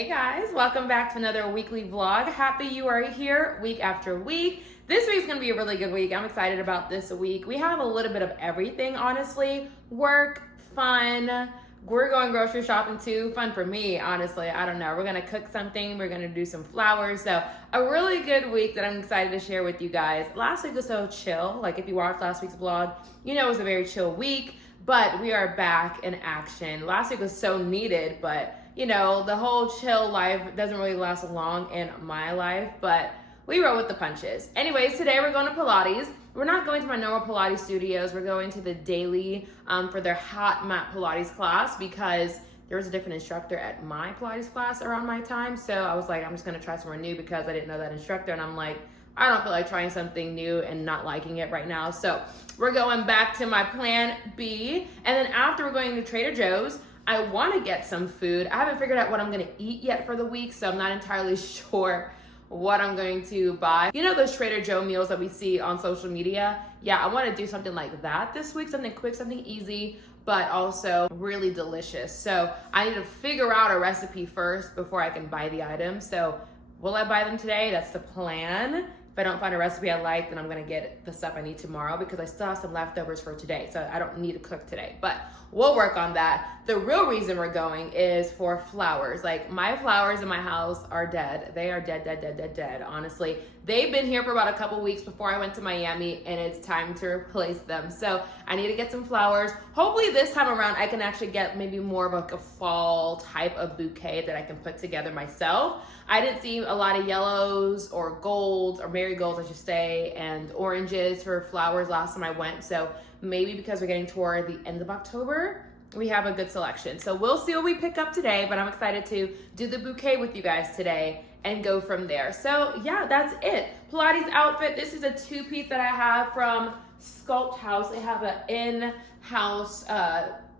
Hey guys, welcome back to another weekly vlog. Happy you are here week after week. This week's gonna be a really good week. I'm excited about this week. We have a little bit of everything, honestly. Work, fun. We're going grocery shopping too. Fun for me, honestly. I don't know. We're gonna cook something. We're gonna do some flowers. So a really good week that I'm excited to share with you guys. Last week was so chill. Like if you watched last week's vlog, you know it was a very chill week, but we are back in action. Last week was so needed, but you know, the whole chill life doesn't really last long in my life, but we roll with the punches. Anyways, today we're going to Pilates. We're not going to my normal Pilates studios. We're going to the daily for their Hot Mat Pilates class because there was a different instructor at my Pilates class around my time. So I was like, I'm just going to try somewhere new because I didn't know that instructor. And I'm like, I don't feel like trying something new and not liking it right now. So we're going back to my plan B. And then after we're going to Trader Joe's. I want to get some food. I haven't figured out what I'm going to eat yet for the week, so I'm not entirely sure what I'm going to buy. You know those Trader Joe meals that we see on social media? Yeah, I want to do something like that this week, something quick, something easy, but also really delicious. So I need to figure out a recipe first before I can buy the items. So will I buy them today? That's the plan. If I don't find a recipe I like, then I'm gonna get the stuff I need tomorrow because I still have some leftovers for today. So I don't need to cook today, but we'll work on that. The real reason we're going is for flowers. Like my flowers in my house are dead. They are dead, honestly. They've been here for about a couple weeks before I went to Miami and it's time to replace them. So I need to get some flowers. Hopefully this time around I can actually get maybe more of like a fall type of bouquet that I can put together myself. I didn't see a lot of yellows or golds or marigolds, I should say, and oranges for flowers last time I went. So maybe because we're getting toward the end of October, we have a good selection. So we'll see what we pick up today, but I'm excited to do the bouquet with you guys today and go from there. So yeah, that's it. Pilates outfit. This is a two-piece that I have from Sculpt House. They have an in-house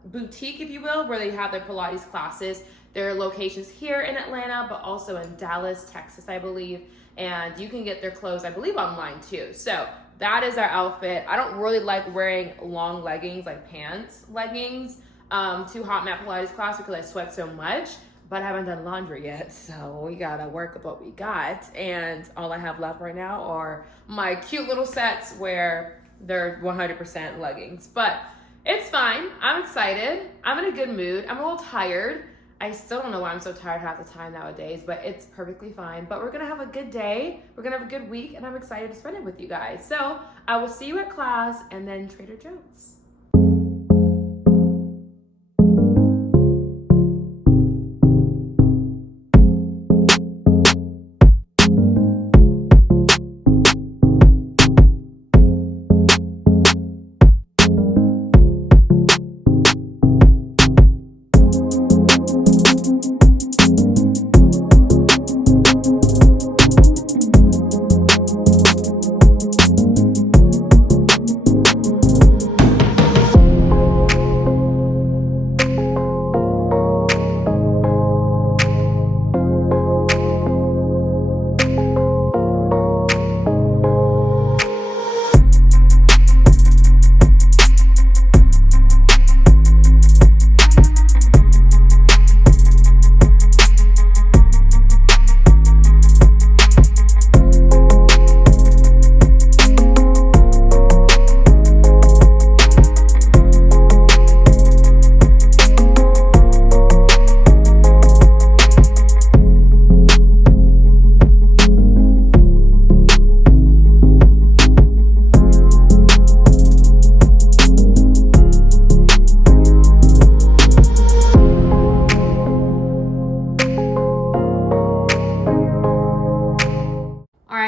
boutique, if you will, where they have their Pilates classes. There are locations here in Atlanta, but also in Dallas, Texas, I believe. And you can get their clothes, I believe, online too. So that is our outfit. I don't really like wearing long leggings, like pants leggings, to Hot Mat Pilates class because I sweat so much, but I haven't done laundry yet. So we gotta work with what we got. And all I have left right now are my cute little sets where they're 100% leggings, but it's fine. I'm excited. I'm in a good mood. I'm a little tired. I still don't know why I'm so tired half the time nowadays, but it's perfectly fine. But we're gonna have a good day. We're gonna have a good week, and I'm excited to spend it with you guys. So I will see you at class and then Trader Joe's.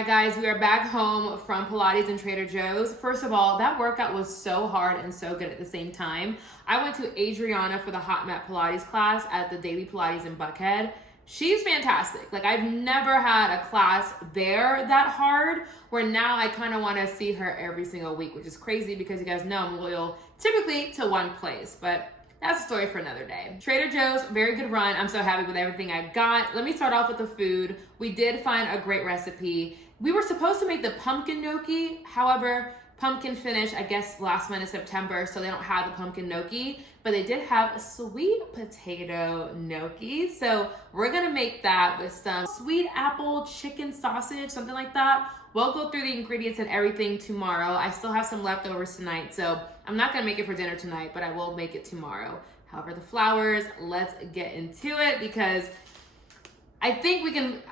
Guys, we are back home from Pilates and Trader Joe's. First of all, that workout was so hard and so good at the same time. I went to Adriana for the Hot Mat Pilates class at the Daily Pilates in Buckhead. She's fantastic. Like I've never had a class there that hard where now I kind of want to see her every single week, which is crazy because you guys know I'm loyal typically to one place, but that's a story for another day. Trader Joe's, very good run. I'm so happy with everything I got. Let me start off with the food. We did find a great recipe. We were supposed to make the pumpkin gnocchi. However, pumpkin finish, I guess last month of September, so they don't have the pumpkin gnocchi, but they did have a sweet potato gnocchi. So we're gonna make that with some sweet apple chicken sausage, something like that. We'll go through the ingredients and everything tomorrow. I still have some leftovers tonight, so I'm not gonna make it for dinner tonight, but I will make it tomorrow. However, the flowers, let's get into it because I think we can,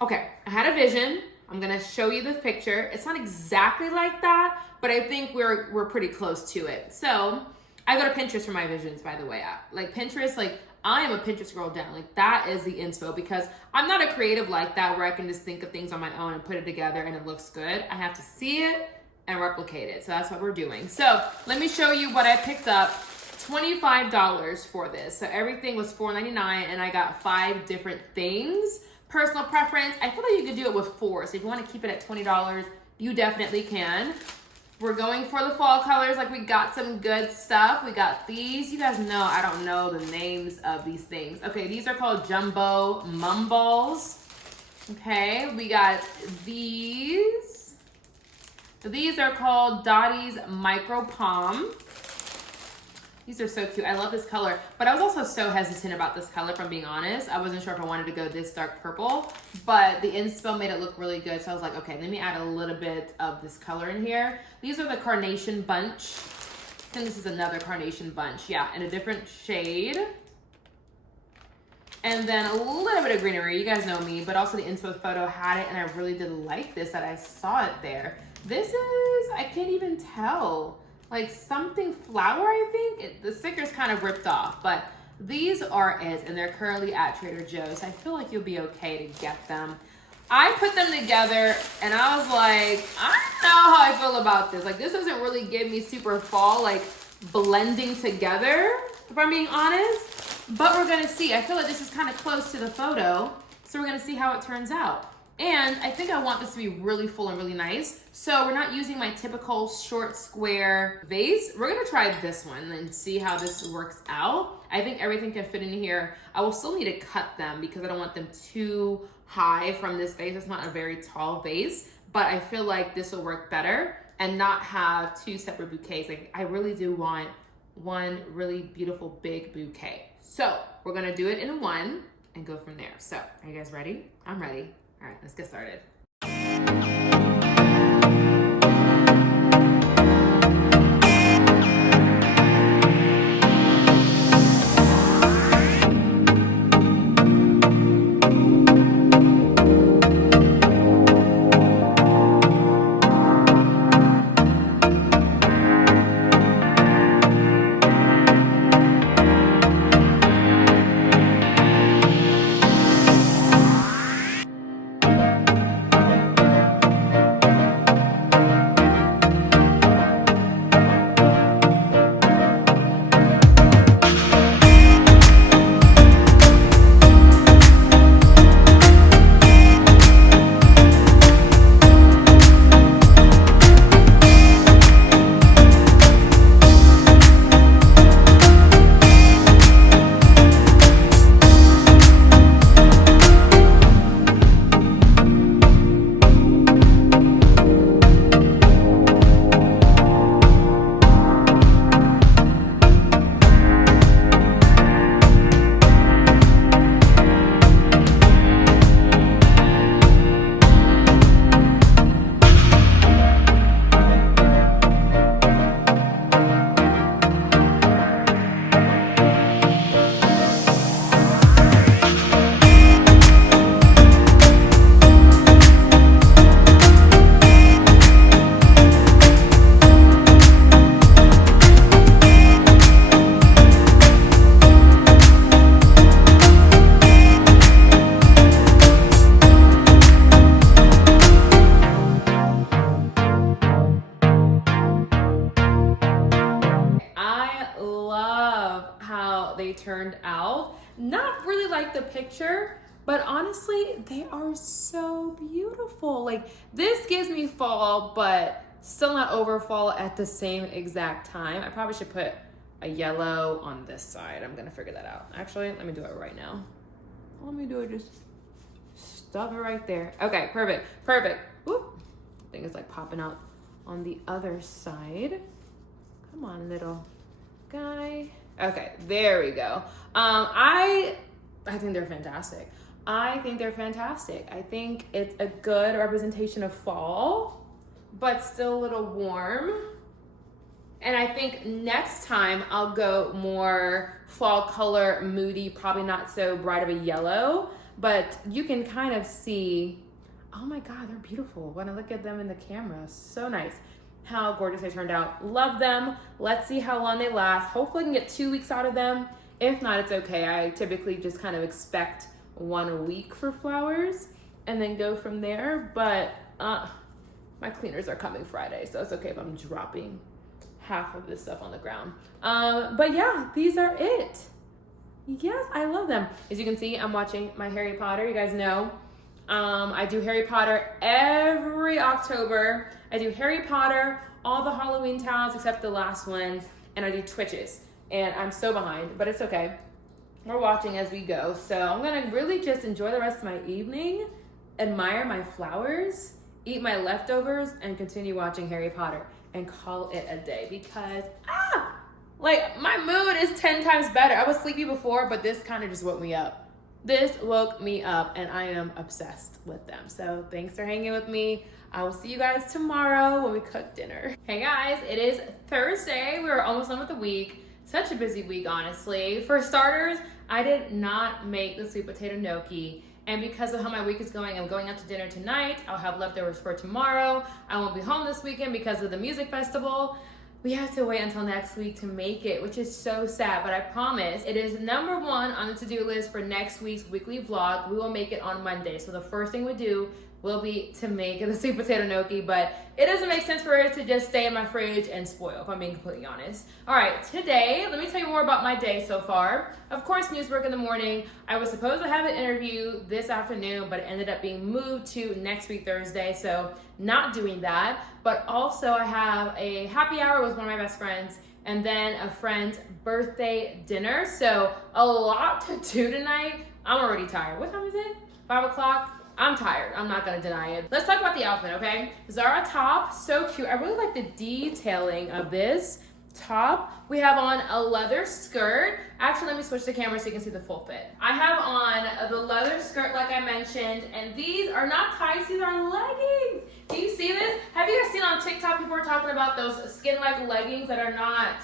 okay, I had a vision. I'm gonna show you the picture. It's not exactly like that, but I think we're pretty close to it. So I go to Pinterest for my visions, by the way. Like Pinterest, like I am a Pinterest girl down. Like that is the inspo because I'm not a creative like that where I can just think of things on my own and put it together and it looks good. I have to see it and replicate it. So that's what we're doing. So let me show you what I picked up. $25 for this. So everything was $4.99 and I got 5 different things. Personal preference, I feel like you could do it with 4. So if you want to keep it at $20, you definitely can. We're going for the fall colors. Like we got some good stuff. We got these. You guys know I don't know the names of these things. Okay, these are called Jumbo Mum Balls. Okay, we got these. These are called Dottie's Micro Palm. These are so cute. I love this color, but I was also so hesitant about this color, if I'm being honest. I wasn't sure if I wanted to go this dark purple, but the inspo made it look really good. So I was like, okay, let me add a little bit of this color in here. These are the Carnation Bunch. I think this is another Carnation Bunch. Yeah, in a different shade. And then a little bit of greenery. You guys know me, but also the inspo photo had it, and I really did like this that I saw it there. This is, I can't even tell. Like something flower, I think. The sticker's kind of ripped off, but these are it, and they're currently at Trader Joe's. I feel like you'll be okay to get them. I put them together, and I was like, I don't know how I feel about this. Like, this doesn't really give me super fall, like, blending together, if I'm being honest. But we're gonna see. I feel like this is kind of close to the photo, so we're gonna see how it turns out. And I think I want this to be really full and really nice. So we're not using my typical short square vase. We're gonna try this one and see how this works out. I think everything can fit in here. I will still need to cut them because I don't want them too high from this vase. It's not a very tall vase, but I feel like this will work better and not have 2 separate bouquets. Like I really do want one really beautiful big bouquet. So we're gonna do it in one and go from there. So are you guys ready? I'm ready. All right, let's get started. They turned out. Not really like the picture, but honestly, they are so beautiful. Like this gives me fall, but still not over fall at the same exact time. I probably should put a yellow on this side. I'm gonna figure that out. Actually, let me do it right now. Let me do it, just stuff it right there. Okay, perfect, perfect. Whoop. I think it's like popping out on the other side. Come on, little guy. Okay, there we go. I think they're fantastic. I think it's a good representation of fall, but still a little warm. And I think next time I'll go more fall color, moody, probably not so bright of a yellow, but you can kind of see, oh my God, they're beautiful. When I look at them in the camera, so nice. How gorgeous they turned out. Love them. Let's see how long they last. Hopefully I can get 2 weeks out of them. If not, it's okay. I typically just kind of expect 1 week for flowers and then go from there. But my cleaners are coming Friday, so it's okay if I'm dropping half of this stuff on the ground. But yeah, these are it. Yes, I love them. As you can see, I'm watching my Harry Potter. You guys know I do Harry Potter every October. I do Harry Potter, all the Halloween towns except the last one, and I do Twitches. And I'm so behind, but it's okay. We're watching as we go. So I'm gonna really just enjoy the rest of my evening, admire my flowers, eat my leftovers, and continue watching Harry Potter and call it a day because, like my mood is 10 times better. I was sleepy before, but this kind of just woke me up. This woke me up and I am obsessed with them. So thanks for hanging with me. I will see you guys tomorrow when we cook dinner. Hey guys, it is Thursday. We're almost done with the week. Such a busy week, honestly. For starters, I did not make the sweet potato gnocchi. And because of how my week is going, I'm going out to dinner tonight. I'll have leftovers for tomorrow. I won't be home this weekend because of the music festival. We have to wait until next week to make it, which is so sad, but I promise it is number 1 on the to-do list for next week's weekly vlog. We will make it on Monday. So the first thing we do will be to make the sweet potato gnocchi, but it doesn't make sense for it to just stay in my fridge and spoil, if I'm being completely honest. All right, today, let me tell you more about my day so far. Of course, newswork in the morning. I was supposed to have an interview this afternoon, but it ended up being moved to next week, Thursday, so not doing that. But also I have a happy hour with one of my best friends, and then a friend's birthday dinner. So a lot to do tonight. I'm already tired. What time is it? 5 o'clock? I'm tired. I'm not gonna deny it. Let's talk about the outfit, okay? Zara top, so cute. I really like the detailing of this top. We have on a leather skirt. Actually, let me switch the camera so you can see the full fit. I have on the leather skirt like I mentioned, and these are not tights, these are leggings. Do you see this? Have you guys seen on TikTok people are talking about those skin-like leggings that are not,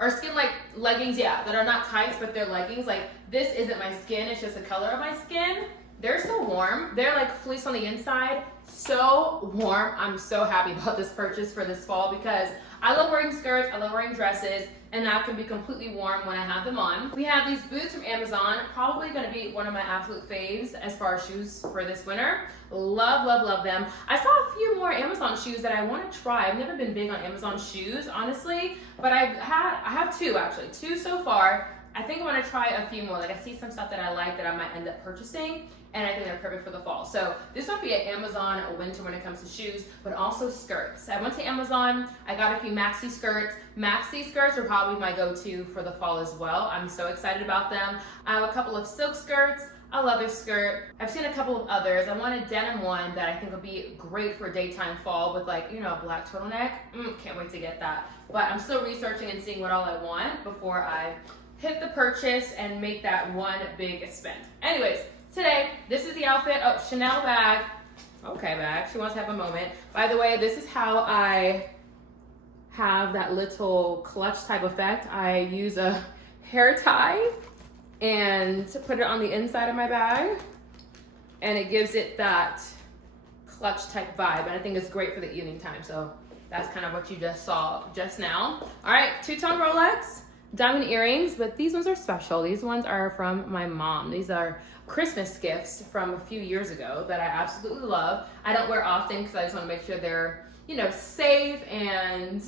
or skin-like leggings, yeah, that are not tights, but they're leggings. Like, this isn't my skin, it's just the color of my skin. They're so warm. They're like fleece on the inside. So warm. I'm so happy about this purchase for this fall because I love wearing skirts, I love wearing dresses, and that can be completely warm when I have them on. We have these boots from Amazon. Probably gonna be one of my absolute faves as far as shoes for this winter. Love, love, love them. I saw a few more Amazon shoes that I wanna try. I've never been big on Amazon shoes, honestly, but I have 2 actually, 2 so far. I think I want to try a few more. Like I see some stuff that I like that I might end up purchasing, and I think they're perfect for the fall. So this might be an Amazon winter when it comes to shoes, but also skirts. I went to Amazon, I got a few maxi skirts. Maxi skirts are probably my go-to for the fall as well. I'm so excited about them. I have a couple of silk skirts, a leather skirt. I've seen a couple of others. I want a denim one that I think would be great for daytime fall with like, you know, a black turtleneck. Can't wait to get that. But I'm still researching and seeing what all I want before I hit the purchase and make that one big spend. Anyways, today, this is the outfit. Oh, Chanel bag. Okay, bag. She wants to have a moment. By the way, this is how I have that little clutch type effect. I use a hair tie and put it on the inside of my bag, and it gives it that clutch type vibe, and I think it's great for the evening time. So that's kind of what you just saw just now. All right, 2-tone Rolex. Diamond earrings, but these ones are special. These ones are from my mom. These are Christmas gifts from a few years ago that I absolutely love. I don't wear often because I just want to make sure they're, you know, safe and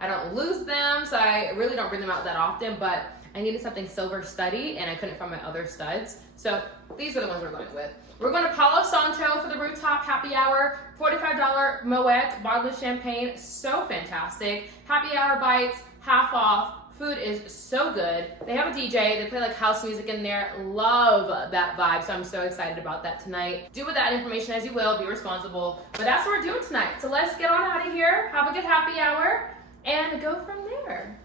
I don't lose them. So I really don't bring them out that often, but I needed something silver studded and I couldn't find my other studs. So these are the ones we're going with. We're going to Palo Santo for the Rooftop happy hour. $45 Moet bottle of champagne. So fantastic. Happy hour bites, half off. Food is so good. They have a DJ. They play like house music in there. Love that vibe. So I'm so excited about that tonight. Do with that information as you will. Be responsible. But that's what we're doing tonight. So let's get on out of here. Have a good happy hour and go from there.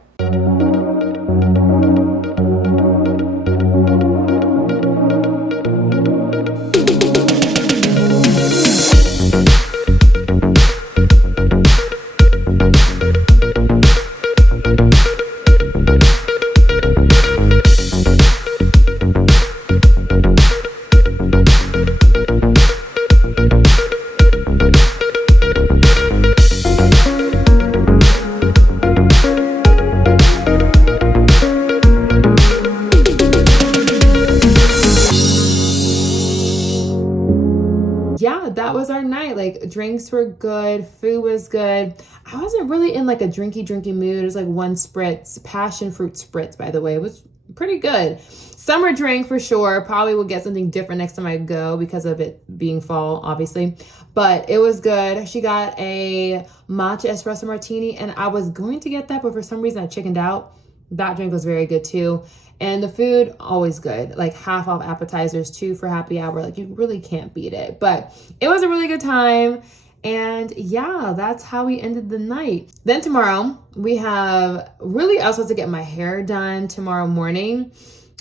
Yeah, that was our night. Like, drinks were good, food was good. I wasn't really in like a drinky mood. It was like one spritz, passion fruit spritz, by the way. It was pretty good. Summer drink for sure. Probably will get something different next time I go because of it being fall, obviously. But it was good. She got a matcha espresso martini, and I was going to get that, but for some reason I chickened out. That drink was very good too. And the food, always good. Like half off appetizers too for happy hour. Like you really can't beat it. But it was a really good time. And yeah, that's how we ended the night. Then tomorrow we have I was supposed to get my hair done tomorrow morning.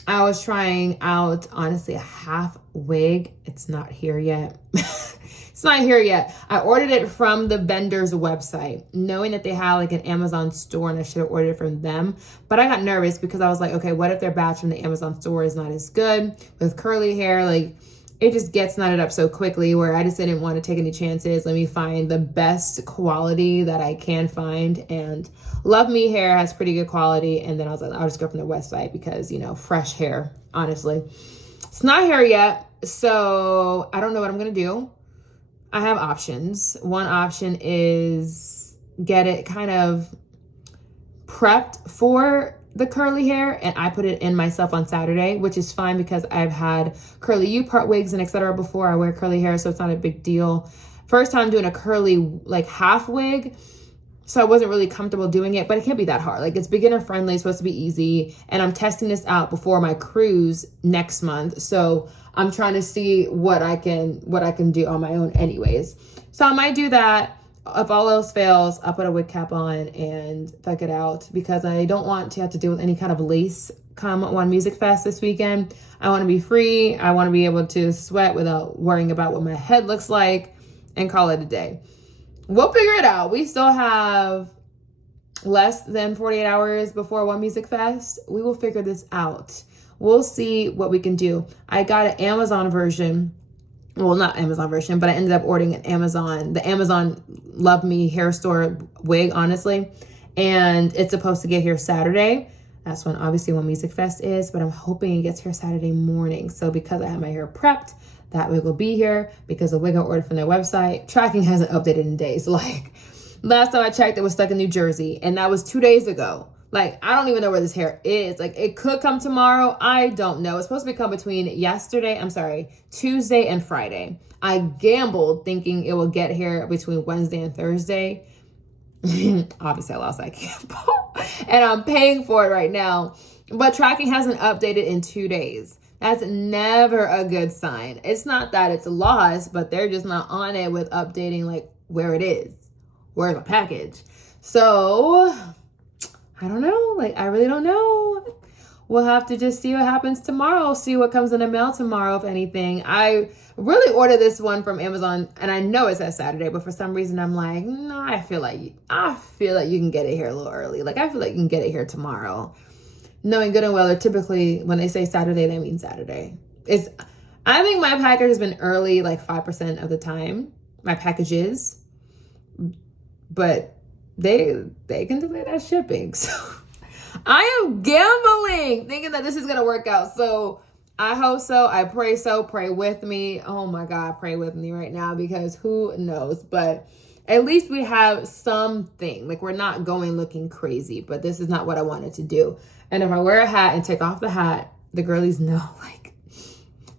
I was trying out, honestly, a half wig. It's not here yet. It's not here yet. I ordered it from the vendor's website, knowing that they had like an Amazon store and I should have ordered it from them. But I got nervous because I was like, okay, what if their batch from the Amazon store is not as good with curly hair? Like, it just gets knotted up so quickly where I just didn't want to take any chances. Let me find the best quality that I can find. And Love Me Hair has pretty good quality. And then I was like, I'll just go from their website because, you know, fresh hair, honestly. It's not here yet. So I don't know what I'm going to do. I have options. One option is get it kind of prepped for the curly hair, and I put it in myself on Saturday, which is fine because I've had curly U-part wigs and etc. before. I wear curly hair, so it's not a big deal. First time doing a curly like half wig, so I wasn't really comfortable doing it, but it can't be that hard. Like, it's beginner friendly, it's supposed to be easy, and I'm testing this out before my cruise next month. So I'm trying to see what I can do on my own anyways. So I might do that. If all else fails, I'll put a wig cap on and thug it out because I don't want to have to deal with any kind of lace come One Music Fest this weekend. I want to be free. I want to be able to sweat without worrying about what my head looks like and call it a day. We'll figure it out. We still have less than 48 hours before One Music Fest. We will figure this out. We'll see what we can do. I got an Amazon version. Well, not Amazon version, but I ended up ordering the Amazon Love Me hair store wig, honestly. And it's supposed to get here Saturday. That's when obviously One Music Fest is, but I'm hoping it gets here Saturday morning. So because I have my hair prepped, that wig will be here because the wig I ordered from their website, tracking hasn't updated in days. Like, last time I checked, it was stuck in New Jersey, and that was 2 days ago. Like, I don't even know where this hair is. Like, it could come tomorrow. I don't know. It's supposed to come between Tuesday and Friday. I gambled thinking it will get here between Wednesday and Thursday. Obviously, I lost that gamble. And I'm paying for it right now. But tracking hasn't updated in 2 days. That's never a good sign. It's not that it's lost, but they're just not on it with updating, like, where it is. Where's my package? So I don't know. Like, I really don't know. We'll have to just see what happens tomorrow. See what comes in the mail tomorrow, if anything. I really ordered this one from Amazon, and I know it says Saturday, but for some reason I'm like, no, I feel like you can get it here a little early. Like, I feel like you can get it here tomorrow. Knowing good and well, they're typically, when they say Saturday, they mean Saturday. I think my package has been early like 5% of the time. My packages. But they can delay that shipping. So I am gambling, thinking that this is going to work out. So I hope so. I pray so. Pray with me. Oh my God, pray with me right now because who knows? But at least we have something. Like, we're not going looking crazy, but this is not what I wanted to do. And if I wear a hat and take off the hat, the girlies know, like,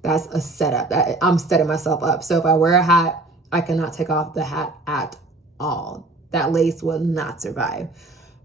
that's a setup. That I'm setting myself up. So if I wear a hat, I cannot take off the hat at all. That lace will not survive.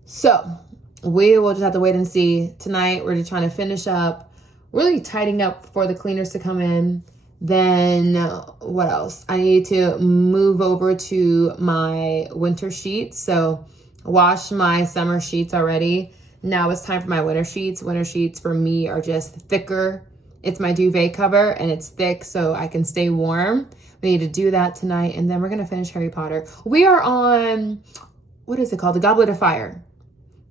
So we will just have to wait and see. Tonight, we're just trying to finish up, really tidying up for the cleaners to come in. Then what else? I need to move over to my winter sheets. So wash my summer sheets already. Now it's time for my winter sheets. Winter sheets for me are just thicker. It's my duvet cover and it's thick so I can stay warm. We need to do that tonight. And then we're going to finish Harry Potter. We are on, what is it called? The Goblet of Fire.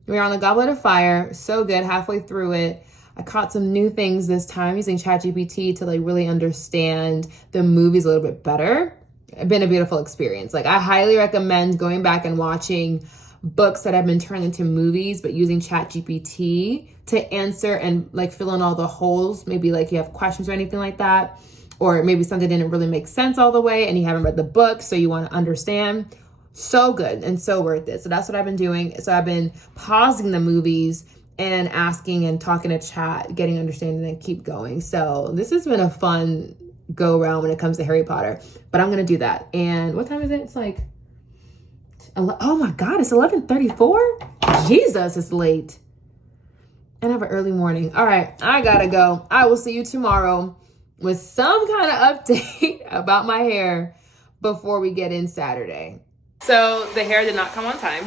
We are on the Goblet of Fire. So good. Halfway through it. I caught some new things this time using ChatGPT to like really understand the movies a little bit better. It's been a beautiful experience. Like I highly recommend going back and watching books that have been turned into movies, but using ChatGPT to answer and like fill in all the holes. Maybe like you have questions or anything like that, or maybe something didn't really make sense all the way and you haven't read the book, so you want to understand. So good and so worth it. So that's what I've been doing. So I've been pausing the movies and asking and talking to chat, getting understanding, and keep going. So this has been a fun go around when it comes to Harry Potter, but I'm going to do that. And what time is it? It's like, oh my God, it's 11:34. Jesus, it's late. And I have an early morning. All right, I gotta go. I will see you tomorrow with some kind of update about my hair before we get in Saturday. So the hair did not come on time.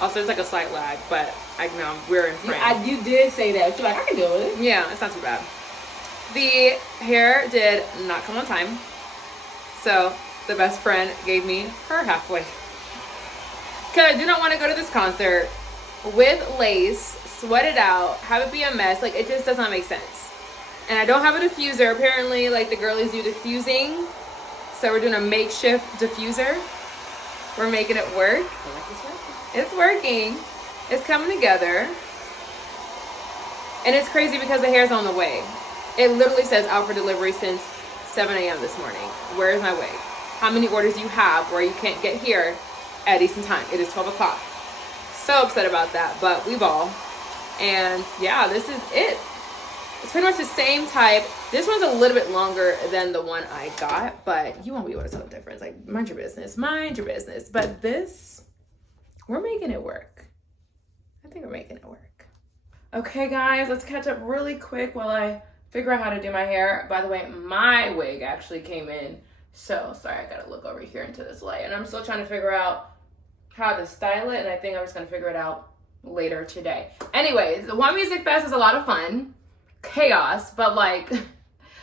Also, there's like a slight lag, but I know we're in frame. You did say that. You're like, I can deal with it. Yeah, it's not too bad. The hair did not come on time. So the best friend gave me her halfway. Because I do not want to go to this concert with lace, sweat it out, have it be a mess. Like, it just does not make sense. And I don't have a diffuser. Apparently, like, the girlies do diffusing. So we're doing a makeshift diffuser. We're making it work. It's working. It's coming together. And it's crazy because the hair's on the way. It literally says out for delivery since 7 a.m. this morning. Where is my wig? How many orders do you have where you can't get here at a decent time? It is 12 o'clock. So upset about that, but we ball. And yeah, this is it. It's pretty much the same type. This one's a little bit longer than the one I got, but you won't be able to tell the difference. Like, mind your business. Mind your business. But this, we're making it work. I think we're making it work. Okay, guys, let's catch up really quick while I figure out how to do my hair. By the way, my wig actually came in. So, sorry, I gotta look over here into this light. And I'm still trying to figure out how to style it. And I think I'm just gonna figure it out later today. Anyways, the One Music Fest is a lot of fun. Chaos, but like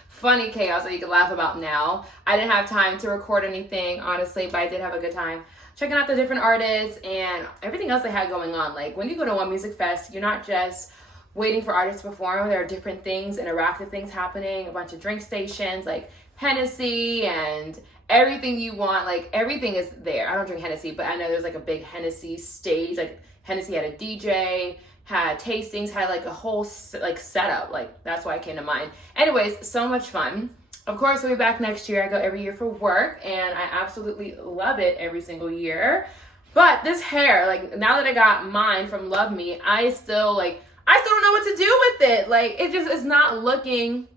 funny chaos that you can laugh about now. I didn't have time to record anything, honestly, but I did have a good time checking out the different artists and everything else they had going on. Like, when you go to One Music Fest, you're not just waiting for artists to perform. There are different things, interactive things happening, a bunch of drink stations, like Hennessy and everything you want. Like, everything is there. I don't drink Hennessy, but I know there's like a big Hennessy stage. Like, Hennessy had a DJ, had tastings, had like a whole like setup. Like, that's why it came to mind. Anyways, so much fun. Of course, we'll be back next year. I go every year for work and I absolutely love it every single year. But this hair, like, now that I got mine from Love Me, I still don't know what to do with it. Like, it just is not looking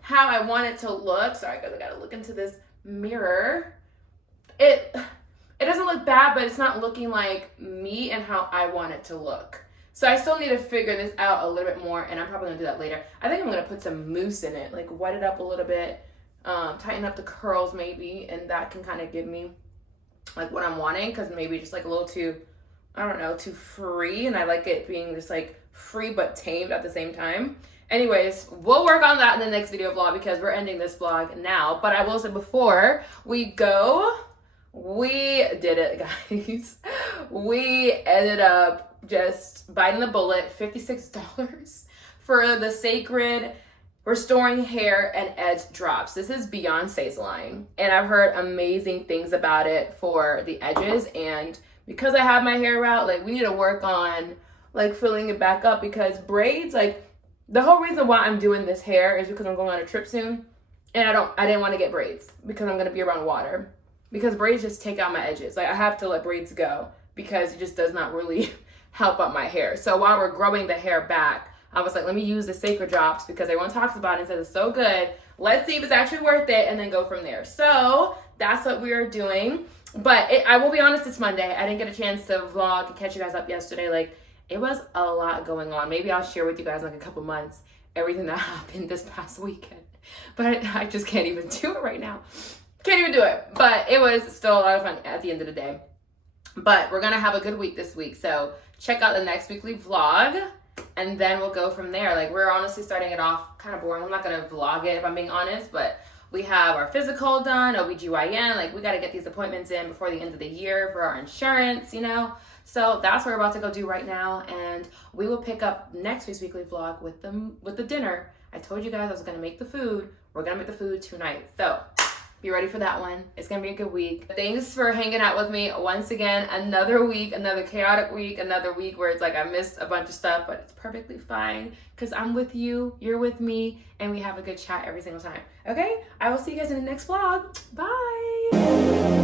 how I want it to look. Sorry, guys, I gotta look into this mirror. It doesn't look bad, but it's not looking like me and how I want it to look. So I still need to figure this out a little bit more, and I'm probably gonna do that later. I think I'm gonna put some mousse in it, like wet it up a little bit, tighten up the curls maybe, and that can kind of give me like what I'm wanting, because maybe just like a little too, I don't know, too free, and I like it being just like free but tamed at the same time. Anyways, we'll work on that in the next video vlog because we're ending this vlog now. But I will say before we go, we did it, guys. We ended up just biting the bullet, $56 for the Sacred Restoring Hair and Edge Drops. This is Beyonce's line, and I've heard amazing things about it for the edges. And because I have my hair out, like, we need to work on like filling it back up, because braids, like, the whole reason why I'm doing this hair is because I'm going on a trip soon, and I didn't want to get braids because I'm going to be around water, because braids just take out my edges. Like, I have to let braids go because it just does not really help out my hair. So while we're growing the hair back, I was like, let me use the Sacred Drops because everyone talks about it and says it's so good. Let's see if it's actually worth it, and then go from there. So that's what we are doing. But I will be honest, it's Monday. I didn't get a chance to vlog and catch you guys up yesterday. Like, it was a lot going on. Maybe I'll share with you guys in like a couple months everything that happened this past weekend. But I just can't even do it right now. Can't even do it. But it was still a lot of fun at the end of the day. But we're going to have a good week this week. So check out the next weekly vlog. And then we'll go from there. Like, we're honestly starting it off kind of boring. I'm not going to vlog it if I'm being honest. But we have our physical done, OBGYN. Like, we got to get these appointments in before the end of the year for our insurance, you know. So that's what we're about to go do right now. And we will pick up next week's weekly vlog with the dinner. I told you guys I was going to make the food. We're going to make the food tonight. So be ready for that one. It's going to be a good week. Thanks for hanging out with me once again. Another week, another chaotic week, another week where it's like I missed a bunch of stuff, but it's perfectly fine because I'm with you, you're with me, and we have a good chat every single time. Okay? I will see you guys in the next vlog. Bye.